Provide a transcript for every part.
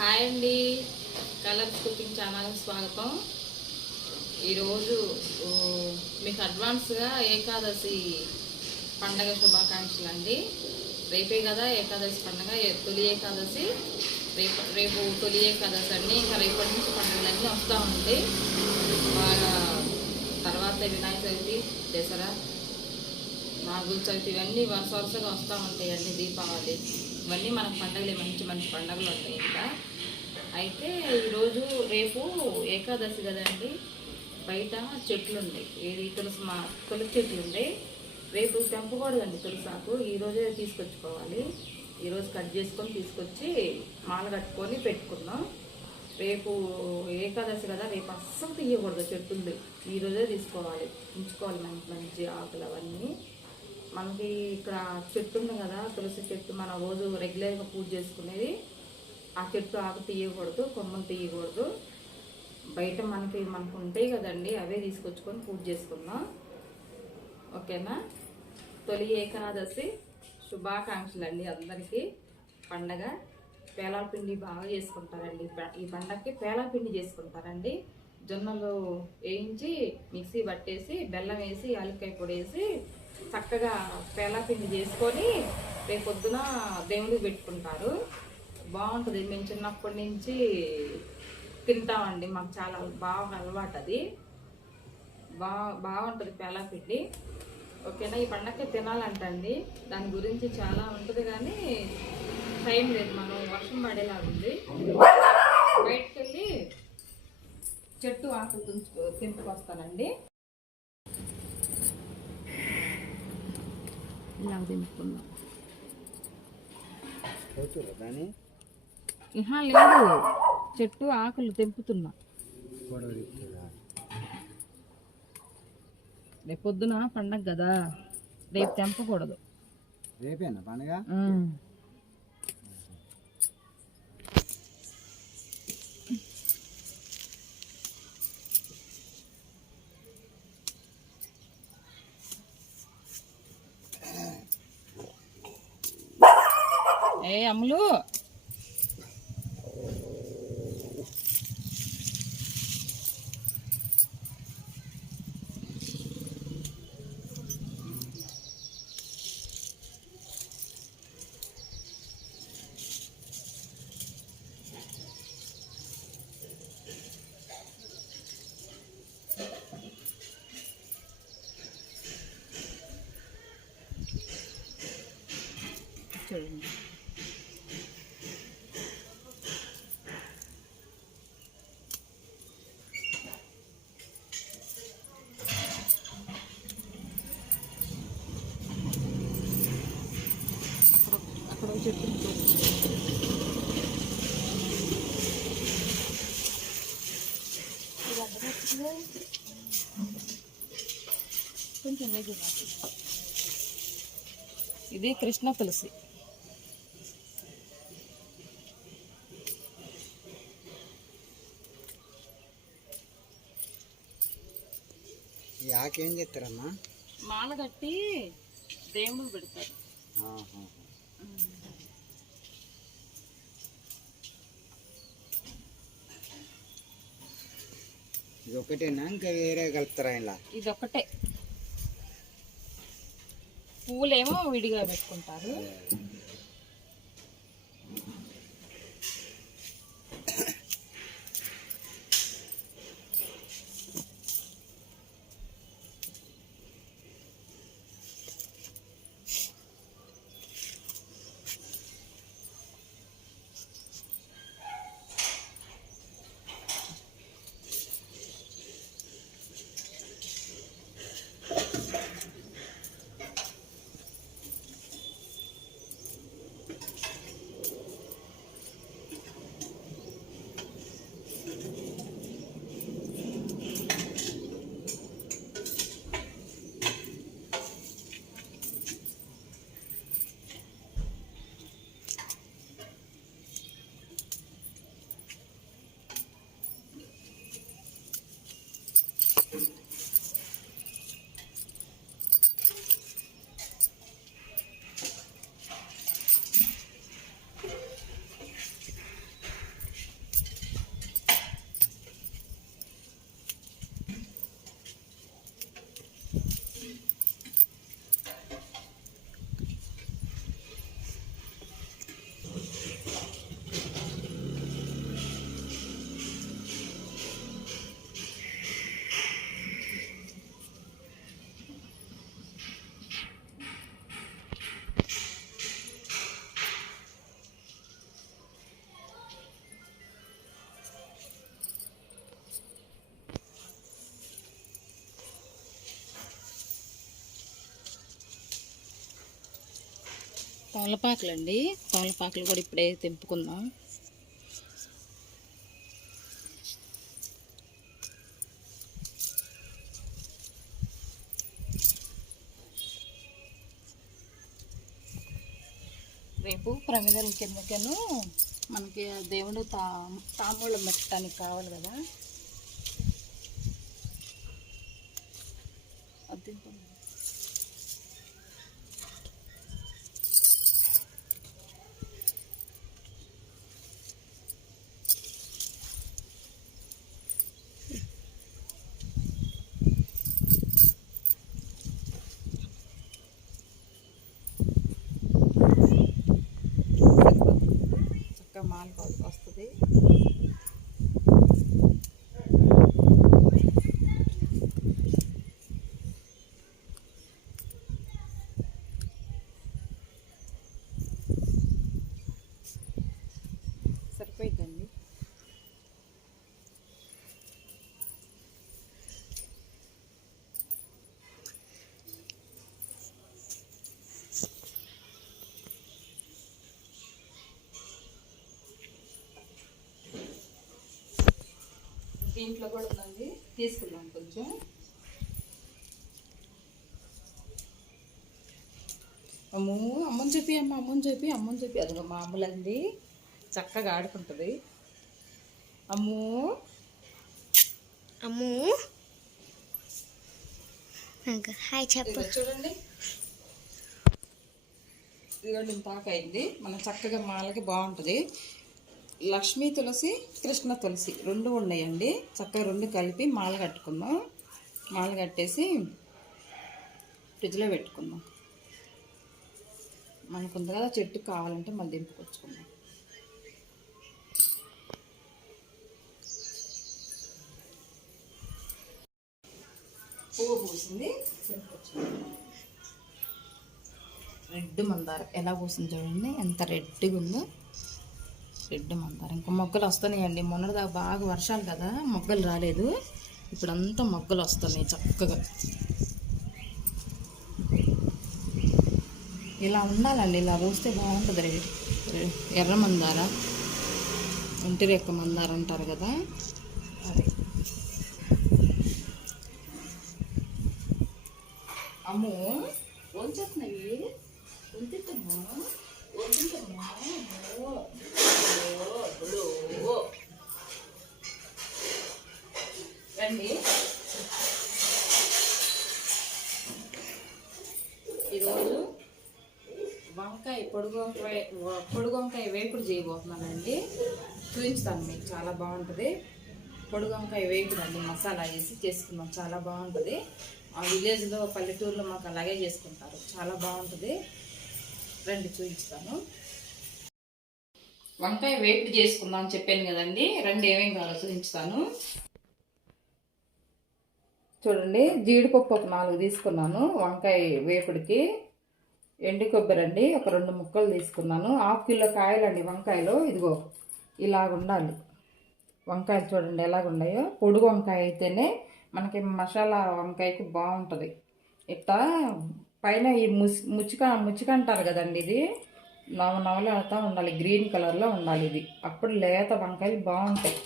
Hi అండి, colours cooking ఛానల్కి స్వాగతం. ఈరోజు మీకు అడ్వాన్స్గా ఏకాదశి పండగ శుభాకాంక్షలు అండి. రేపే కదా ఏకాదశి పండగ, తొలి ఏకాదశి రేపు తొలి ఏకాదశి అండి. ఇంకా రేపటి నుంచి పండుగలన్నీ వస్తూ ఉంటాయి. బాగా తర్వాత వినాయక చవితి, దసరా, నాగుల చవితి ఇవన్నీ వరుసగా వస్తూ ఉంటాయండి. దీపావళి ఇవన్నీ మనకు పండుగలే, మంచి మంచి పండుగలు ఉంటాయి. ఇంకా అయితే ఈరోజు రేపు ఏకాదశి కదండి, బయట చెట్లు ఉన్నాయి. ఏది తులసి చెట్లు ఉన్నాయి. రేపు తెంపకూడదండి తులసాకు, ఈరోజే తీసుకొచ్చుకోవాలి. ఈరోజు కట్ చేసుకొని తీసుకొచ్చి మాల కట్టుకొని పెట్టుకున్నాం. రేపు ఏకాదశి కదా, రేపు అస్సలు తీయకూడదు చెట్టుంది. ఈరోజే తీసుకోవాలి, ఉంచుకోవాలి మంచి మంచి ఆకులు అవన్నీ. మనకి ఇక్కడ చెట్టు ఉంది కదా, తులసి చెట్టు, మనం రోజు రెగ్యులర్గా పూజ చేసుకునేది. ఆ చెట్టు ఆకు తీయకూడదు, కొమ్మలు తీయకూడదు. బయట మనకు ఉంటాయి కదండి, అవే తీసుకొచ్చుకొని పూజ చేసుకుందాం. ఓకేనా? తొలి ఏకాదశి శుభాకాంక్షలు అండి అందరికీ. పండగ పేలాల పిండి బాగా చేసుకుంటారండి. ఈ పండగకి పేలాల పిండి చేసుకుంటారండి. జొన్నలు వేయించి మిక్సీ పట్టేసి బెల్లం వేసి యాలక్కాయ పొడి వేసి చక్కగా పేలాల పిండి చేసుకొని రేపొద్దున దేవుడికి పెట్టుకుంటారు. బాగుంటుంది. మేము చిన్నప్పటి నుంచి తింటామండి, మాకు చాలా బాగా అలవాటు. అది బాగుంటుంది పేలాల పిండి. ఓకేనా? ఈ పండగకి తినాలంటండి, దాని గురించి చాలా ఉంటుంది కానీ టైం లేదు. మనం వర్షం పడేలాగా ఉంది. బయటకు వెళ్ళి చెట్టు ఆకులు తెంపుకొస్తానండి. ఇలా తెంపుకున్నాం. లేదు, చెట్టు ఆకులు తెంపుతున్నా. రేపు పొద్దున పండగ కదా, రేపు తెంపకూడదు. రేపేనా పండగ? అమ్ములు, చూడండి. అక్కడ చెట్టు కొంచెం లేదు. ఇది కృష్ణ తులసి. ఈ ఆకేం చేస్తారమ్మా? మాల కట్టి దేవుడికి పెడతారు. ఇది ఒకటేనా, ఇంకా వేరే కలుపుతారా? ఇలా ఇది ఒకటే. పూలేమో విడిగా పెట్టుకుంటారు. తమలపాకులు అండి. తమలపాకులు కూడా ఇప్పుడే తెంపుకుందాం. రేపు ప్రమిదల కిందకను మనకి దేవుడు తాంబూలం పెట్టడానికి కావాలి కదా. అది చక్కగా మాల వస్తుంది. సరిపోయిద్దండి. దీంట్లో కూడా ఉందండి, తీసుకుందాం కొంచెం. అమ్మని చెప్పి అమ్మని చెప్పి అది మామూలు అండి, చక్కగా ఆడుకుంటుంది. అమ్ము అమ్ము హాయ్ చెప్పు. చూడండి, ఇదిగోండి ఇంత అయింది. మనం చక్కగా మాలకి బాగుంటుంది. లక్ష్మీ తులసి, కృష్ణ తులసి రెండు ఉన్నాయండి. చక్కగా రెండు కలిపి మాల కట్టుకుందాం. మాల కట్టేసి ఫ్రిడ్జ్లో పెట్టుకుందాం. మనకు ఉంది కదా చెట్టు, కావాలంటే మళ్ళీ దింపుకొచ్చుకుందాం. పువ్వు పూసింది, రెడ్ మందారం ఎలా పూసింది చూడండి, ఎంత రెడ్గా ఉందో. రెడ్ మందారం ఇంకా మొగ్గలు వస్తున్నాయండి. మొన్నటిదాకా బాగా వర్షాలు కదా, మొగ్గలు రాలేదు. ఇప్పుడు అంతా మొగ్గలు వస్తున్నాయి చక్కగా. ఇలా ఉండాలండి, ఇలా పూస్తే బాగుంటుంది. ఎర్ర మందార, ఒంటిరెక్క మందార అంటారు కదా, అది. అమ్మో వంచేస్తున్నాయి, వంతింటమ్మా వంతింటమ్మా. రండి, ఈరోజు వంకాయ పొడుగు వంకాయ వేపుడు చేయబోతున్నానండి. చూపించుతాను మీకు, చాలా బాగుంటుంది. పొడుగు వంకాయ వేపుడు అండి, మసాలా వేసి చేసుకుందాం, చాలా బాగుంటుంది. ఆ విలేజ్లో, పల్లెటూరులో మాకు అలాగే చేసుకుంటారు, చాలా బాగుంటుంది. రండి చూపిస్తాను. వంకాయ వేపుడు చేసుకుందాం అని చెప్పాను కదండి. రండి ఏమేమి కావాలో చూపించుతాను. చూడండి, జీడిపప్పు ఒక 4 తీసుకున్నాను వంకాయ వేపుడికి. ఎండు కొబ్బరి అండి ఒక 2 ముక్కలు తీసుకున్నాను. 1/2 కిలో కాయలండి వంకాయలు. ఇదిగో ఇలాగ ఉండాలి వంకాయలు, చూడండి ఎలాగున్నాయో. పొడుగు వంకాయ అయితేనే మనకి మసాలా వంకాయకి బాగుంటుంది. ఇట్లా పైన ఈ ముచ్చిక అంటారు కదండి, ఇది నవలాడుతూ ఉండాలి, గ్రీన్ కలర్లో ఉండాలి ఇది, అప్పుడు లేత వంకాయలు బాగుంటాయి.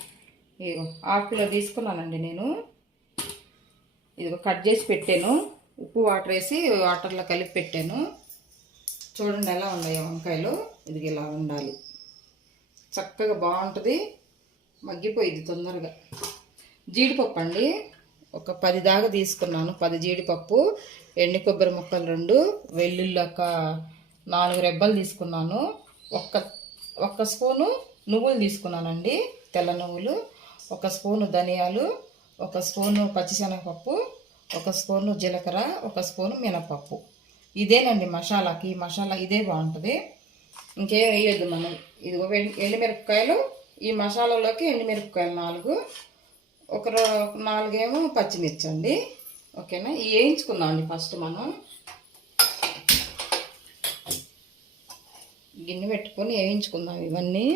ఇదిగో 1/2 కిలో తీసుకున్నానండి నేను. ఇదిగో కట్ చేసి పెట్టాను, ఉప్పు వాటర్ వేసి వాటర్లో కలిపి పెట్టాను. చూడండి ఎలా ఉన్నాయో వంకాయలు. ఇది ఇలా ఉండాలి, చక్కగా బాగుంటుంది, మగ్గిపోయింది తొందరగా. జీడిపప్పు అండి ఒక 10 దాకా తీసుకున్నాను. 10 జీడిపప్పు, ఎండు కొబ్బరి ముక్కలు 2, వెల్లుల్లి ఒక 4 రెబ్బలు తీసుకున్నాను. ఒక్క స్పూను నువ్వులు తీసుకున్నానండి, తెల్ల నువ్వులు. 1 స్పూను ధనియాలు, 1 స్పూను పచ్చిశనగపప్పు, 1 స్పూను జీలకర్ర, 1 స్పూను మినపప్పు. ఇదేనండి మసాలాకి. ఈ మసాలా ఇదే బాగుంటుంది, ఇంకేం వేయద్దు మనం. ఇదిగో ఎండుమిరపకాయలు, ఈ మసాలాలోకి ఎండుమిరపకాయలు 4, ఒక 4 ఏమో పచ్చిమిర్చి అండి. ఓకేనా, వేయించుకుందాం అండి. ఫస్ట్ మనం గిన్నె పెట్టుకొని వేయించుకుందాం ఇవన్నీ.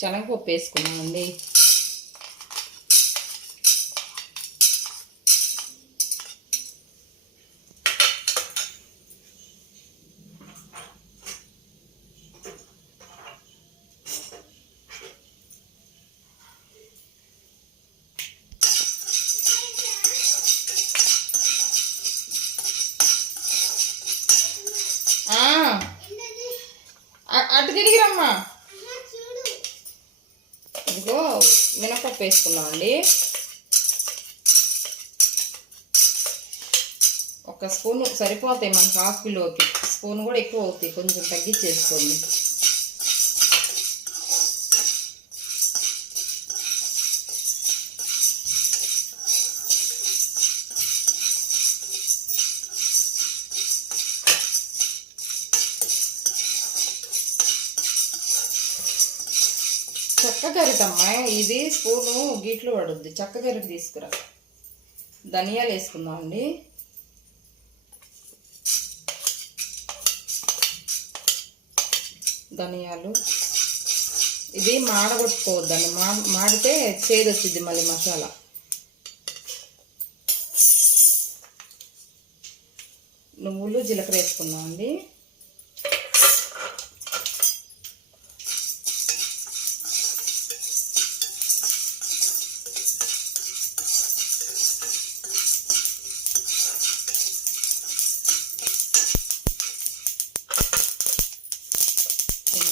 శనగపప్పు వేసుకున్నామండి. తిరిగిరమ్మా. ఇదిగో మినపప్పు వేసుకున్నామండి. ఒక స్పూన్ సరిపోతాయి మనకు, హాఫ్ కిలోకి. స్పూన్ కూడా ఎక్కువ అవుతాయి, కొంచెం తగ్గించేసుకోండి. చెక్క గరిటమ్మా ఇది, స్పూను గీట్లో పడుద్ది. చెక్క గరిట తీసుకురా. ధనియాలు వేసుకుందామండి. ధనియాలు ఇది మాడగొట్టుకోవద్దండి, మాడితే చేదు వచ్చింది మళ్ళీ మసాలా. నువ్వులు జీలకర్ర వేసుకుందామండి.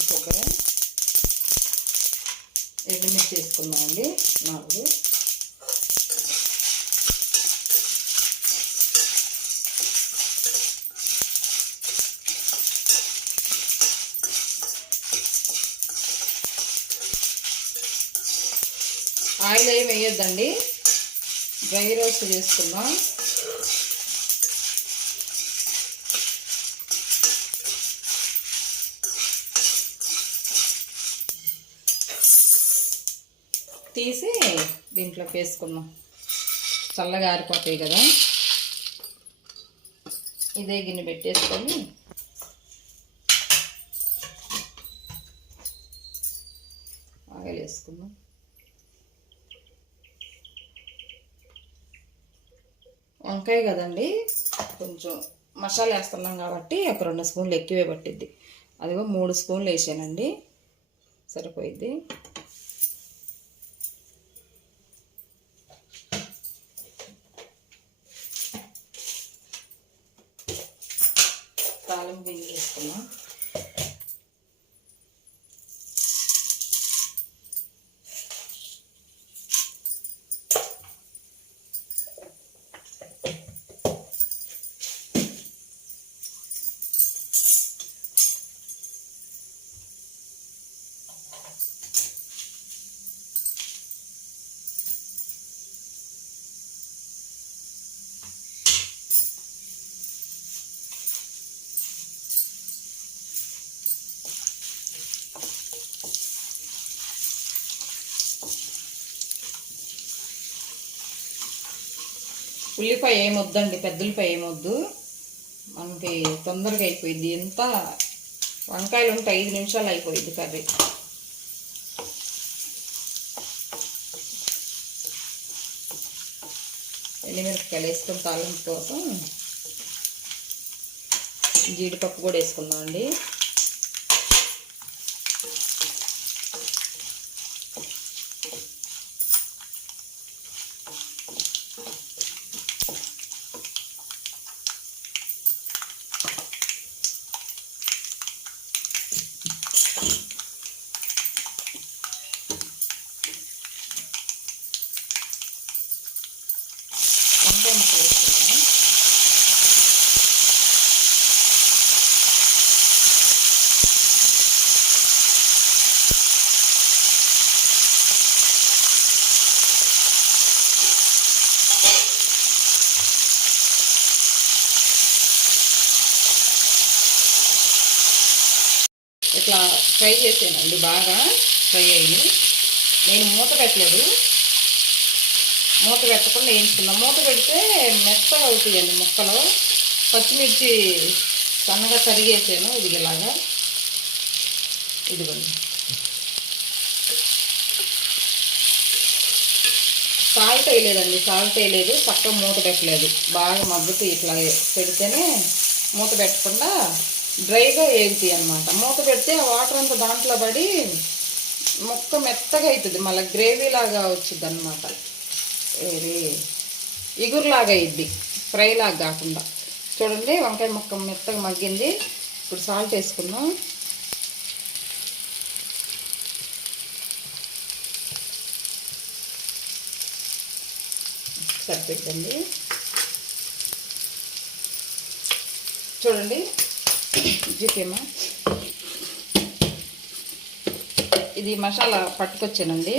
కొబ్బరి, ఎండుమిర్చి వేసుకుందామండి 4. ఆయిల్ ఏమి వేయొద్దండి, డ్రై రోస్ట్ చేసుకుందాం. తీసి దీంట్లోకి వేసుకుందాం, చల్లగా ఆరిపోతాయి కదా. ఇదే గిన్నె పెట్టేసుకొని ఆయిల్ వేసుకుందాం. వంకాయ కదండి, కొంచెం మసాలా వేస్తున్నాం కాబట్టి ఒక 2 స్పూన్లు ఎక్కువే పట్టిద్ది. అదిగో 3 స్పూన్లు వేసానండి, సరిపోయిద్ది. తాలింపు గింజలు వేసుకున్నాం. ఉల్లిపాయ ఏమొద్దండి, పెద్ద ఉల్లిపాయ ఏమొద్దు, మనకి తొందరగా అయిపోయింది. ఎంత వంకాయలు ఉంటే 5 నిమిషాలు అయిపోయింది కర్రీ. ఎండుమిరపకాయలు వేసుకుని తాలింపు కోసం జీడిపప్పు కూడా వేసుకుందామండి. వంకాయ ముక్కలు వేసుకున్నాను. ఇట్లా ఫ్రై చేసానండి, బాగా ఫ్రై అయ్యి. నేను మూత పెట్టలేదు, మూత పెట్టకుండా వేయించుకున్నాం. మూత పెడితే మెత్తగా అవుతాయండి ముక్కలు. పచ్చిమిర్చి సన్నగా తరిగేసాను, ఇదిలాగా. ఇదిగోండి, సాల్ట్ వేయలేదండి, సాల్ట్ వేయలేదు, పక్కన మూత పెట్టలేదు. బాగా మగ్గుతూ ఇట్లా పెడితేనే, మూత పెట్టకుండా డ్రైగా వేగుతాయి అన్నమాట. మూత పెడితే ఆ వాటర్ అంతా దాంట్లో పడి ముక్క మెత్తగా అవుతుంది, మళ్ళీ గ్రేవీ లాగా వచ్చింది అన్నమాట. ఇది ఇగురులాగా అయ్యిద్ది, ఫ్రై లాగా కాకుండా. చూడండి, వంకాయ ముక్క మెత్తగా మగ్గింది. ఇప్పుడు సాల్ట్ వేసుకుందాం. సరిపోద్దండి. చూడండి జీకేమా ఇది మసాలా పట్టుకొచ్చానండి.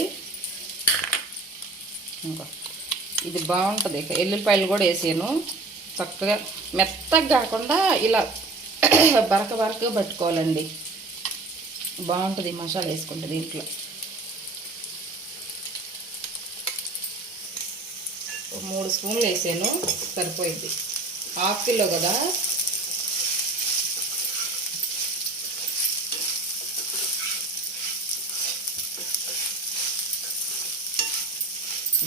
ఇంకా ఇది బాగుంటుంది. ఎల్లుల్లిపాయలు కూడా వేసాను. చక్కగా మెత్తగా కాకుండా ఇలా బరకగా పట్టుకోవాలండి. బాగుంటుంది మసాలా వేసుకుంటే. దీంట్లో 3 స్పూన్లు వేసాను, సరిపోయింది. 1/2 కిలో కదా.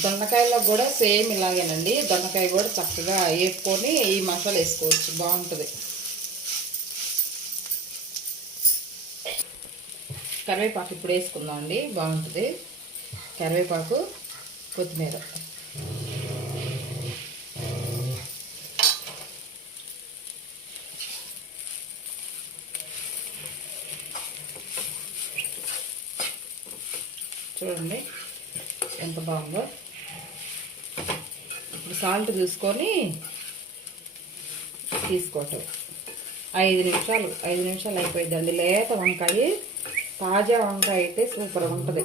దొండకాయలో కూడా సేమ్ ఇలాగేనండి. దొండకాయ కూడా చక్కగా వేపుకొని ఈ మసాలా వేసుకోవచ్చు, బాగుంటుంది. కరివేపాకు ఇప్పుడు వేసుకుందాం అండి, బాగుంటుంది. కరివేపాకు, కొత్తిమీర. చూడండి ఎంత బాగుందో. ఇప్పుడు సాల్ట్ చూసుకొని తీసుకోవటం. 5 నిమిషాలు అయిపోయిందండి. లేత వంకాయ, తాజా వంకాయ అయితే సూపర్గా ఉంటుంది.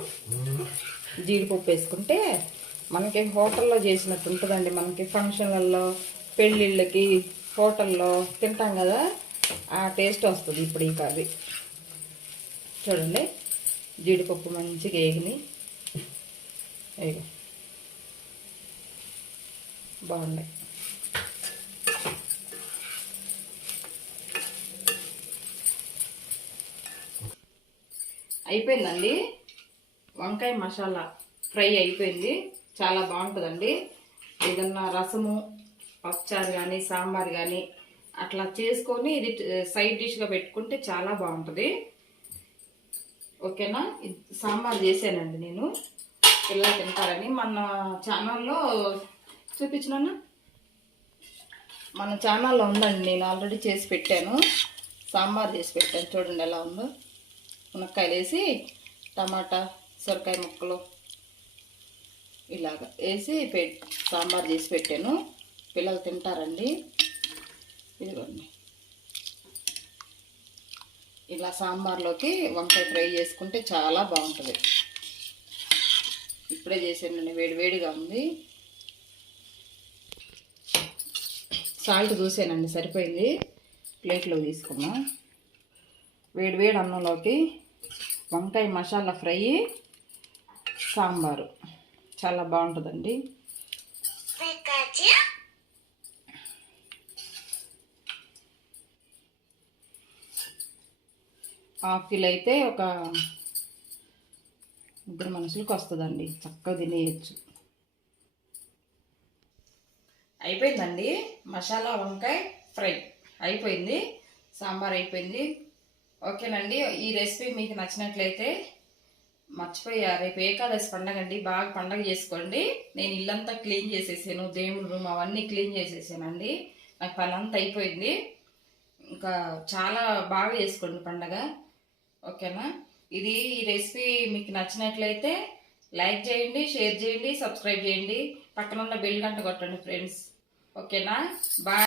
జీడిపప్పు వేసుకుంటే మనకి హోటల్లో చేసినట్టు ఉంటుందండి. మనకి ఫంక్షన్లలో, పెళ్ళిళ్ళకి, హోటల్లో తింటాం కదా, ఆ టేస్ట్ వస్తుంది ఇప్పుడు ఈ కర్రీ. చూడండి జీడిపప్పు మంచిగా వేగినాయి. బాగున్నాయి. అయిపోయిందండి. వంకాయ మసాలా ఫ్రై అయిపోయింది. చాలా బాగుంటుందండి. ఏదన్నా రసము, పప్పుచారు కానీ, సాంబార్ కానీ అట్లా చేసుకొని ఇది సైడ్ డిష్గా పెట్టుకుంటే చాలా బాగుంటుంది. ఓకేనా. సాంబార్ చేశానండి నేను, పిల్లలు తింటారని. మన ఛానల్లో చూపించినాను, మన ఛానల్లో ఉందండి. నేను ఆల్రెడీ చేసి పెట్టాను, సాంబార్ చేసి పెట్టాను. చూడండి ఎలా ఉందో. మునక్కాయలు వేసి, టమాటా, సొరకాయ ముక్కలు ఇలాగ వేసి సాంబార్ చేసి పెట్టాను. పిల్లలు తింటారండి. ఇదిగోండి, ఇలా సాంబార్లోకి వంకాయ ఫ్రై చేసుకుంటే చాలా బాగుంటుంది. ఇప్పుడే చేసానండి, వేడివేడిగా ఉంది. సాల్ట్ చూసానండి, సరిపోయింది. ప్లేట్లో తీసుకున్నాం. వేడివేడి అన్నంలోకి వంకాయ మసాలా ఫ్రై, సాంబారు చాలా బాగుంటుందండి. హాఫ్ కిలో అయితే ఒక 3 మనుషులకు వస్తుందండి. చక్కగా తినేయచ్చు. అయిపోయిందండి. మసాలా వంకాయ ఫ్రై అయిపోయింది. సాంబార్ అయిపోయింది. ఓకేనండి. ఈ రెసిపీ మీకు నచ్చినట్లయితే మర్చిపోయా, రేపు ఏకాదశి పండగ అండి, బాగా పండగ చేసుకోండి. నేను ఇల్లంతా క్లీన్ చేసేసాను, దేవుడి రూమ్ అవన్నీ క్లీన్ చేసేసానండి. నాకు పని అంతా అయిపోయింది. ఇంకా చాలా బాగా చేసుకోండి పండగ. ఓకేనా. ఈ రెసిపీ మీకు నచ్చినట్లయితే లైక్ చేయండి, షేర్ చేయండి, సబ్స్క్రైబ్ చేయండి, పక్కన ఉన్న బెల్ గంట కొట్టండి ఫ్రెండ్స్. ఓకేనా. బాయ్.